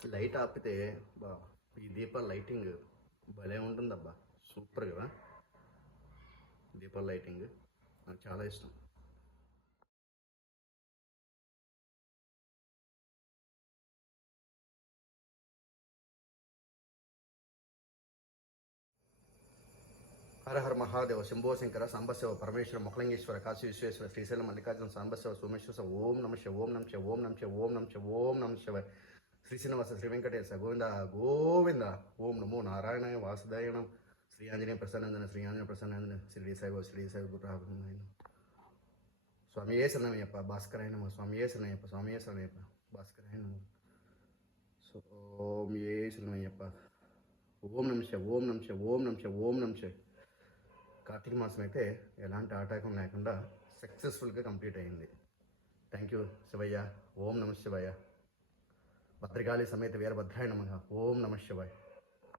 Light ఆపితే బా ఈ దీపాల లైటింగ్ భలే ఉంటుందబ్బా. సూపర్ కదా దీపాల లైటింగ్. నాకు చాలా ఇష్టం. హర హర మహాదేవ శంభో శంకర సాంబశివ పరమేశ్వర మొకలింగేశ్వర కాశీ విశ్వేశ్వర శ్రీశైలం మల్లికార్జున సాంబశివ సోమేశ్వర ఓం నమ శివ ఓం నమ శివ ఓం నమ శివ ఓం నమ శివ ఓం నమ శివ శ్రీశ్రీనివాస శ్రీ వెంకటేశ గోవింద గోవింద. ఓం నమో నారాయణాయ వాసుదాయనం శ్రీ ఆంజనేయ ప్రసన్నందన శ్రీ ఆంజనేయ ప్రసన్నందన శ్రీ సాయి గురాయన స్వామి ఏ శరణమయ్యప్ప భాస్కరాయన స్వామి ఏ శరణయ్యప్ప స్వామి ఏ శరణయ్యప్ప భాస్కరాయన ఓం ఏ శరణమయ్యప్ప. ఓం నమ శివ ఓం నమ శివ ఓం నమ శివ ఓం నమ శివ. కార్తీక మాసం అయితే ఎలాంటి ఆటంకం లేకుండా సక్సెస్ఫుల్గా కంప్లీట్ అయింది. Thank you Shivayya. ఓం నమ శివయ్య. భద్రకాళి సమేత వీరభద్రాయ నమః. ఓం నమ శివాయ.